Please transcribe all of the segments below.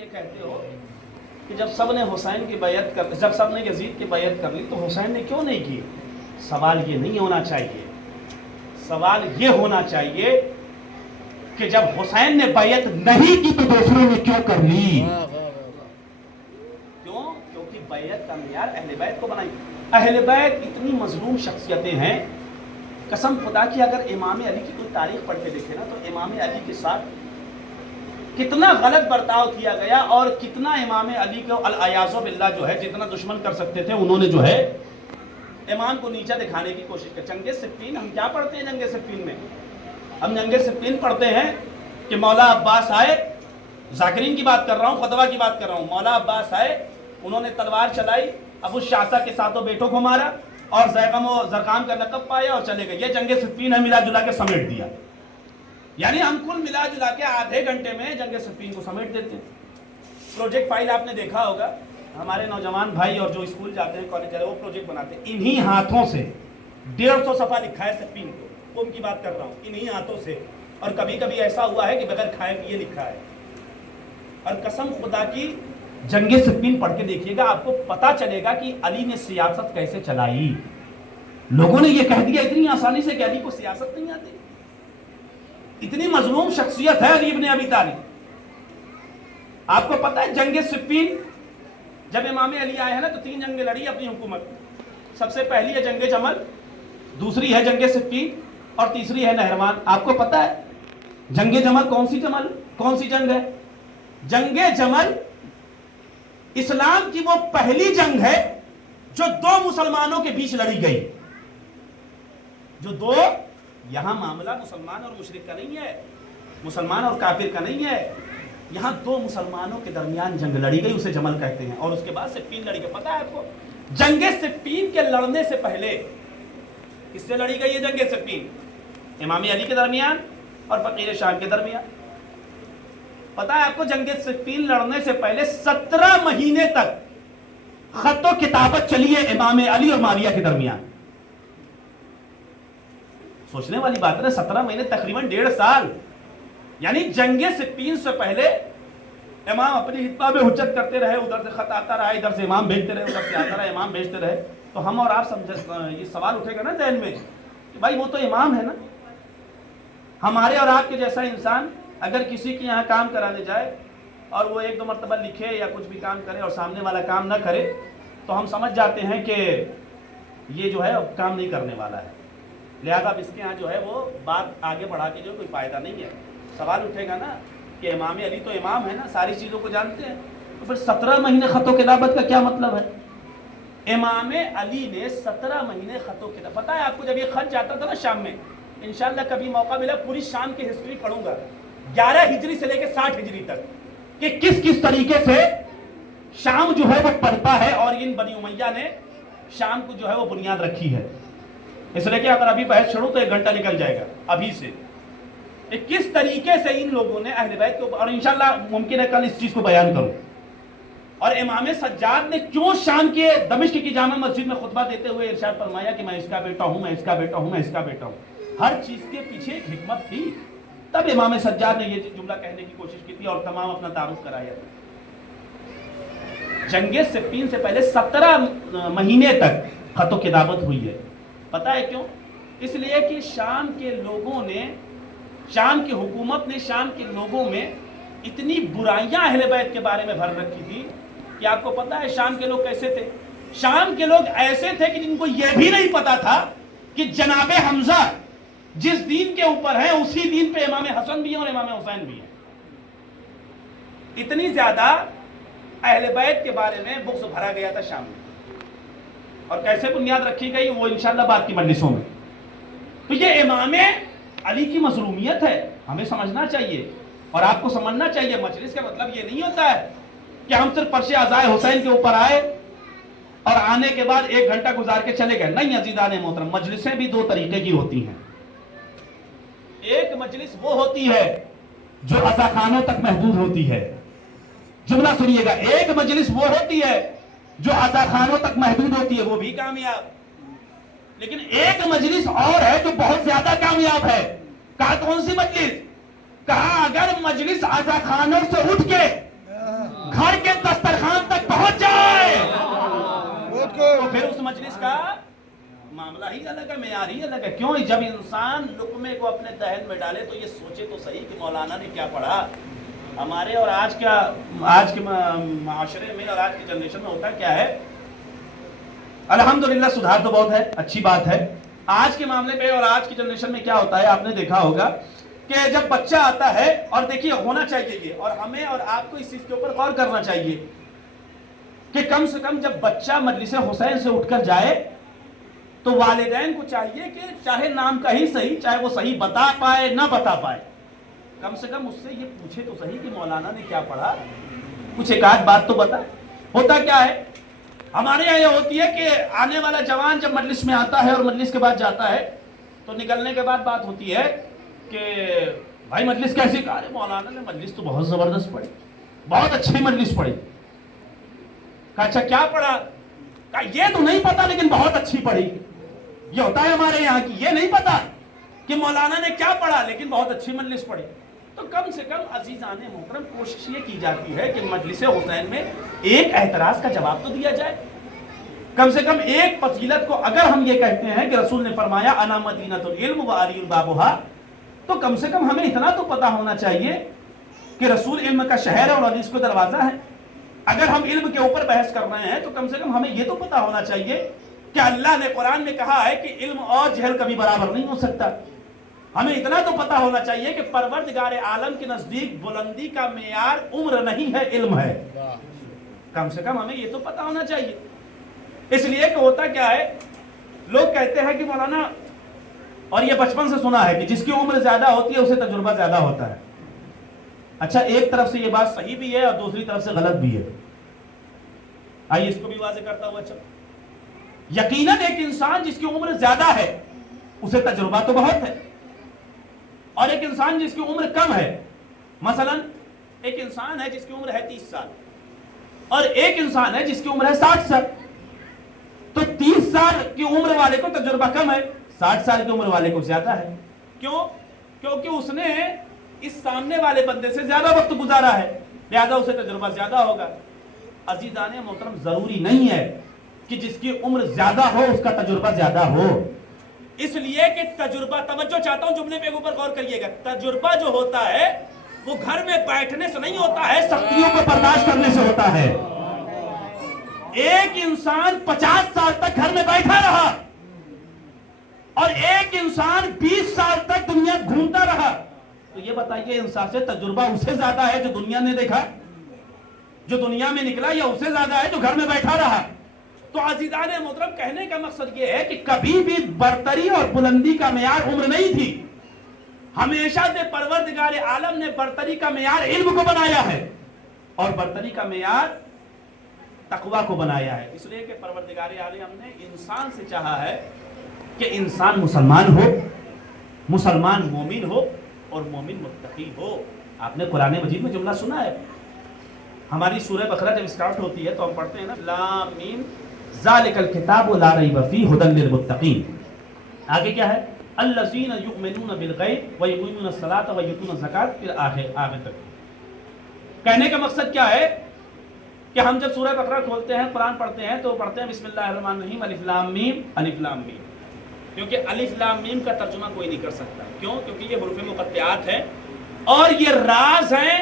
یہ کہتے ہو کہ جب سب نے حسین کی بیعت کر جب سب نے یزید کی بیعت کر لی تو حسین نے کیوں نہیں کی؟ سوال یہ نہیں ہونا چاہیے، سوال یہ ہونا چاہیے کہ جب حسین نے بیعت نہیں کی تو دوسروں نے کیوں کر لی؟ کیوں؟ کیونکہ بیعت کا معیار اہل بیت کو بنائی۔ اہل بیت اتنی مظلوم شخصیتیں ہیں، قسم خدا کی اگر امام علی کی کوئی تاریخ پڑھ کے دیکھے نا تو امام علی کے ساتھ کتنا غلط برتاؤ کیا گیا اور کتنا امام علی کو الیاذ باللہ جو ہے جتنا دشمن کر سکتے تھے انہوں نے جو ہے امام کو نیچا دکھانے کی کوشش کی۔ جنگ صفین ہم کیا پڑھتے ہیں؟ جنگ صفین میں ہم جنگ صفین پڑھتے ہیں کہ مولا عباس آئے، ذاکرین کی بات کر رہا ہوں، خطبہ کی بات کر رہا ہوں، مولا عباس آئے، انہوں نے تلوار چلائی، ابو شاسا کے ساتھوں بیٹوں کو مارا اور زیغم و زرقام کا لقب پایا اور چلے گئے۔ یہ جنگ صفین ہے، ملا جلا کے سمیٹ دیا۔ یعنی ہم کل ملا جلا کے آدھے گھنٹے میں جنگ صفین کو سمیٹ دیتے ہیں۔ پروجیکٹ فائل آپ نے دیکھا ہوگا، ہمارے نوجوان بھائی اور جو اسکول جاتے ہیں کالج جاتے ہیں وہ پروجیکٹ بناتے ہیں، انہی ہاتھوں سے 150 صفحہ لکھا ہے صفین کو، قوم کی بات کر رہا ہوں، انہی ہاتھوں سے، اور کبھی کبھی ایسا ہوا ہے کہ بغیر کھائے پیے لکھا ہے۔ اور قسم خدا کی جنگ صفین پڑھ کے دیکھیے گا، آپ کو پتا چلے گا کہ علی نے سیاست کیسے چلائی۔ لوگوں نے یہ کہہ دیا اتنی آسانی سے کہ علی کو سیاست نہیں آتی، اتنی مظلوم شخصیت ہے علی ابن ابی طالب۔ آپ کو پتا ہے جنگ صفین جب امام علی آئے ہیں نا تو 3 جنگیں لڑی اپنی حکومت۔ سب سے پہلی ہے جنگ جمل، دوسری ہے جنگ صفین اور تیسری ہے نہروان۔ آپ کو پتا ہے جنگ جمل کون سی جنگ ہے؟ جنگ جمل اسلام کی وہ پہلی جنگ ہے جو 2 مسلمانوں کے بیچ لڑی گئی، یہاں معاملہ مسلمان اور مشرک کا نہیں ہے، مسلمان اور کافر کا نہیں ہے، یہاں 2 مسلمانوں کے درمیان جنگ لڑی گئی، اسے جمل کہتے ہیں، اور اس کے بعد صفین لڑی گئی۔ پتا ہے آپ کو جنگ صفین کے لڑنے سے پہلے کس سے لڑی گئی ہے جنگ صفین؟ امام علی کے درمیان اور فقیر شام کے درمیان۔ پتا ہے آپ کو جنگ صفین لڑنے سے پہلے 17 مہینے تک خط و کتابت چلی ہے امام علی اور معاویہ کے درمیان۔ سوچنے والی بات ہے نا، 17 مہینے تقریباً 1.5 سال، یعنی جنگ صفین سے پہلے امام اپنی خطبہ میں حجت کرتے رہے، ادھر سے خط آتا رہا، ادھر سے امام بھیجتے رہے، ادھر سے آتا رہا، امام بھیجتے رہے۔ تو ہم اور آپ یہ سوال اٹھے گا نا ذہن میں کہ بھائی وہ تو امام ہے نا، ہمارے اور آپ کے جیسا انسان اگر کسی کے یہاں کام کرانے جائے اور وہ 1-2 مرتبہ لکھے یا کچھ بھی کام کرے اور سامنے والا کام نہ کرے تو ہم سمجھ جاتے ہیں کہ یہ جو ہے اب کام نہیں کرنے والا ہے، لہذا اب اس کے یہاں جو ہے وہ بات آگے بڑھا کے جو کوئی فائدہ نہیں ہے۔ سوال اٹھے گا نا کہ امام علی تو امام ہے نا، ساری چیزوں کو جانتے ہیں، تو پھر 17 مہینے خط و کتابت کا کیا مطلب ہے؟ امام علی نے 17 مہینے خط و کتابت، پتہ ہے آپ کو جب یہ خط جاتا تھا نا شام میں، انشاءاللہ کبھی موقع ملا پوری شام کی ہسٹری پڑھوں گا 11 ہجری سے لے کے 60 ہجری تک کہ کس طریقے سے شام جو ہے وہ پڑھتا ہے، اور ان بنی امیہ نے شام کو جو ہے وہ بنیاد رکھی ہے۔ اس لیے کہ اگر ابھی بحث چھوڑوں تو 1 گھنٹہ نکل جائے گا ابھی سے، کس طریقے سے ان لوگوں نے اہل بیت کو، اور انشاءاللہ ممکن ہے کل اس چیز کو بیان کروں، اور امام سجاد نے کیوں شام کے دمشق کی جامع مسجد میں خطبہ دیتے ہوئے ارشاد فرمایا کہ میں اس کا بیٹا ہوں، میں اس کا بیٹا ہوں، میں اس کا بیٹا ہوں۔ ہر چیز کے پیچھے ایک حکمت تھی، تب امام سجاد نے یہ جملہ کہنے کی کوشش کی تھی اور تمام اپنا تعارف کرایا تھا۔ جنگ صفین سے پہلے 17 مہینے تک خط و کتابت ہوئی ہے۔ پتہ ہے کیوں؟ اس لیے کہ شام کے لوگوں نے، شام کی حکومت نے شام کے لوگوں میں اتنی برائیاں اہل بیت کے بارے میں بھر رکھی تھی کہ آپ کو پتہ ہے شام کے لوگ کیسے تھے؟ شام کے لوگ ایسے تھے کہ جن کو یہ بھی نہیں پتا تھا کہ جناب حمزہ جس دین کے اوپر ہیں اسی دین پہ امام حسن بھی ہیں اور امام حسین بھی ہیں۔ اتنی زیادہ اہل بیت کے بارے میں بغض بھرا گیا تھا شام میں، اور کیسے بنیاد رکھی گئی وہ انشاءاللہ بعد کی مجلسوں میں۔ تو یہ امام علی کی مظلومیت ہے، ہمیں سمجھنا چاہیے اور آپ کو سمجھنا چاہیے۔ مجلس کا مطلب یہ نہیں ہوتا ہے کہ ہم صرف فرش عزائے حسین کے اوپر آئے اور آنے کے بعد 1 گھنٹہ گزار کے چلے گئے۔ نہیں عزیزان محترم، مجلسیں بھی 2 طریقے کی ہوتی ہیں۔ ایک مجلس وہ ہوتی ہے جو عزاخانوں تک محدود ہوتی ہے، جملہ سنیے گا، ایک مجلس وہ ہوتی ہے جو عزاخانوں تک محدود ہوتی ہے، وہ بھی کامیاب۔ لیکن ایک مجلس اور ہے جو بہت زیادہ کامیاب ہے۔ کہا کون سی مجلس؟ کہا اگر مجلس عزاخانوں سے اٹھ کے گھر کے دسترخوان تک پہنچ جائے تو پھر اس مجلس کا معاملہ ہی الگ ہے، معیار ہی الگ ہے. کیوں؟ جب انسان لقمے کو اپنے دہن میں ڈالے تو یہ سوچے تو صحیح کہ مولانا نے کیا پڑھا. ہمارے اور آج کے معاشرے میں اور آج کی جنریشن میں ہوتا کیا ہے؟ الحمدللہ سدھار تو بہت ہے، اچھی بات ہے. آج کے معاملے میں اور آج کی جنریشن میں کیا ہوتا ہے، آپ نے دیکھا ہوگا کہ جب بچہ آتا ہے، اور دیکھیے ہونا چاہیے یہ، اور ہمیں اور آپ کو اس چیز کے اوپر غور کرنا چاہیے کہ کم سے کم جب بچہ مجلس حسین سے اٹھ کر جائے تو والدین کو چاہیے کہ چاہے نام کا ہی صحیح، چاہے وہ صحیح بتا پائے نہ بتا پائے، کم سے کم اس سے یہ پوچھے تو صحیح کہ مولانا نے کیا پڑھا، کچھ ایک آدھ بات تو بتا. ہوتا کیا ہے ہمارے یہاں، یہ ہوتی ہے کہ آنے والا جوان جب مجلس میں آتا ہے اور مجلس کے بعد جاتا ہے تو نکلنے کے بعد بات ہوتی ہے کہ بھائی مجلس کیسی؟ کہا مولانا نے مجلس تو بہت زبردست پڑھی، بہت اچھی مجلس پڑھی. کہا اچھا کیا پڑھا؟ کہا یہ تو نہیں پتا لیکن بہت اچھی پڑھی. یہ ہوتا ہے ہمارے یہاں کی، یہ نہیں پتا کہ مولانا نے کیا پڑھا لیکن بہت اچھی مجلس پڑھی. تو کم سے کم عزیزان محترم کوشش یہ کی جاتی ہے کہ مجلس حسین میں ایک اعتراض کا جواب تو دیا جائے. کم سے کم ایک فضیلت کو اگر ہم یہ کہتے ہیں کہ رسول نے فرمایا انا مدینۃ العلم وعلی بابھا، تو کم سے کم ہمیں اتنا تو پتا ہونا چاہیے کہ رسول علم کا شہر ہے اور حدیث کو دروازہ ہے. اگر ہم علم کے اوپر بحث کر رہے ہیں تو کم سے کم ہمیں یہ تو پتا ہونا چاہیے کہ اللہ نے قرآن میں کہا ہے کہ علم اور جہل کبھی برابر نہیں ہو سکتا. ہمیں اتنا تو پتا ہونا چاہیے کہ پروردگار عالم کے نزدیک بلندی کا معیار عمر نہیں ہے، علم ہے. کم سے کم ہمیں یہ تو پتا ہونا چاہیے. اس لیے کہ ہوتا کیا ہے، لوگ کہتے ہیں کہ مولانا، اور یہ بچپن سے سنا ہے کہ جس کی عمر زیادہ ہوتی ہے اسے تجربہ زیادہ ہوتا ہے. اچھا ایک طرف سے یہ بات صحیح بھی ہے اور دوسری طرف سے غلط بھی ہے. آئیے اس کو بھی واضح کرتا ہوا چل. یقیناً ایک انسان جس کی عمر زیادہ ہے اسے تجربہ تو بہت ہے، اور ایک انسان جس کی عمر کم ہے، مثلا ایک انسان ہے جس کی عمر ہے 30 سال اور ایک انسان ہے جس کی عمر ہے 60 سال، تو 30 سال کی عمر والے کو تجربہ کم ہے، 60 سال کی عمر والے کو زیادہ ہے. کیوں؟ کیونکہ اس نے اس سامنے والے بندے سے زیادہ وقت گزارا ہے، لہذا اسے تجربہ زیادہ ہوگا. عزیزان محترم ضروری نہیں ہے کہ جس کی عمر زیادہ ہو اس کا تجربہ زیادہ ہو. اس لیے کہ تجربہ، توجہ چاہتا ہوں جملے پہ اوپر غور کریے گا، تجربہ جو ہوتا ہے وہ گھر میں بیٹھنے سے نہیں ہوتا ہے، سختیوں کو برداشت کرنے سے ہوتا ہے. ایک انسان 50 سال تک گھر میں بیٹھا رہا اور ایک انسان 20 سال تک دنیا گھومتا رہا، تو یہ بتائیے انصاف سے تجربہ اسے زیادہ ہے جو دنیا نے دیکھا، جو دنیا میں نکلا، یا اسے زیادہ ہے جو گھر میں بیٹھا رہا. تو عزیزان محترم کہنے کا مقصد یہ ہے کہ کبھی بھی برتری اور بلندی کا معیار عمر نہیں تھی. ہمیشہ سے پروردگار عالم نے برتری کا معیار علم کو بنایا ہے اور برتری کا معیار تقوی کو بنایا ہے. اس لیے کہ پروردگار عالم نے انسان سے چاہا ہے کہ انسان مسلمان ہو، مسلمان مومن ہو اور مومن متقی ہو. آپ نے قرآن مجید میں جملہ سنا ہے، ہماری سورہ بقرہ جب اسٹارٹ ہوتی ہے تو ہم پڑھتے ہیں نا لام میم ذالک الکتاب لا ریب فیہ ھدی للمتقین. آگے کیا ہے؟ الذین یؤمنون بالغیب ویقیمون الصلاۃ ویؤتون الزکاۃ، پھر آگے تک. کہنے کا مقصد کیا ہے کہ ہم جب سورہ بقرہ کھولتے ہیں، قرآن پڑھتے ہیں تو پڑھتے ہیں بسم اللہ الرحمن الرحیم الف لام میم الف لام میم. کیونکہ الف لام میم کا ترجمہ کوئی نہیں کر سکتا. کیوں؟ کیونکہ یہ حروف مقطعات ہیں اور یہ راز ہیں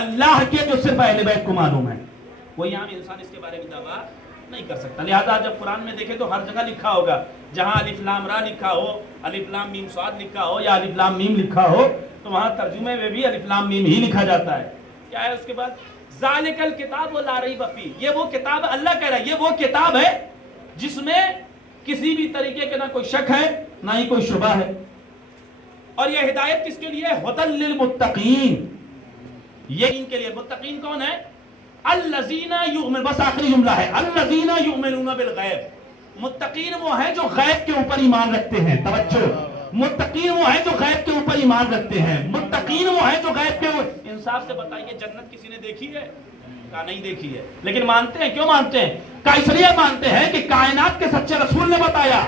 اللہ کے جو صرف اہل بیت کو معلوم ہے. کوئی عام انسان اس کے بارے میں دعویٰ نہیں کر سکتا. لہذا جب قرآن میں دیکھیں تو ہر جگہ لکھا ہوگا، جہاں الف لام را لکھا ہو، الف لام میم صاد لکھا ہو یا الف لام میم لکھا ہو تو وہاں ترجمے میں بھی الف لام میم ہی لکھا جاتا ہے. کیا ہے اس کے بعد؟ ذالک الکتاب لا ریب فیہ. یہ وہ کتاب، اللہ کہہ رہا ہے یہ وہ کتاب ہے جس میں کسی بھی طریقے کے نہ کوئی شک ہے نہ ہی کوئی شبہ ہے. اور یہ ہدایت کس کے لیے؟ ھدی للمتقین. یہ ان کے لیے. متقین کون ہے؟ الذین یؤمنون، بس آخری جملہ ہے، الذین یؤمنون بالغیب. متقین وہ ہیں جو غیب کے اوپر ایمان رکھتے ہیں. توجہ، متقین وہ ہیں جو غیب کے اوپر ایمان رکھتے ہیں. متقین وہ ہیں جو غیب کے اوپر. انصاف سے بتائیے جنت کسی نے دیکھی ہے؟ کہا نہیں دیکھی ہے، لیکن مانتے ہیں. کیوں مانتے ہیں؟ کہا اس لیے مانتے ہیں کہ کائنات کے سچے رسول نے بتایا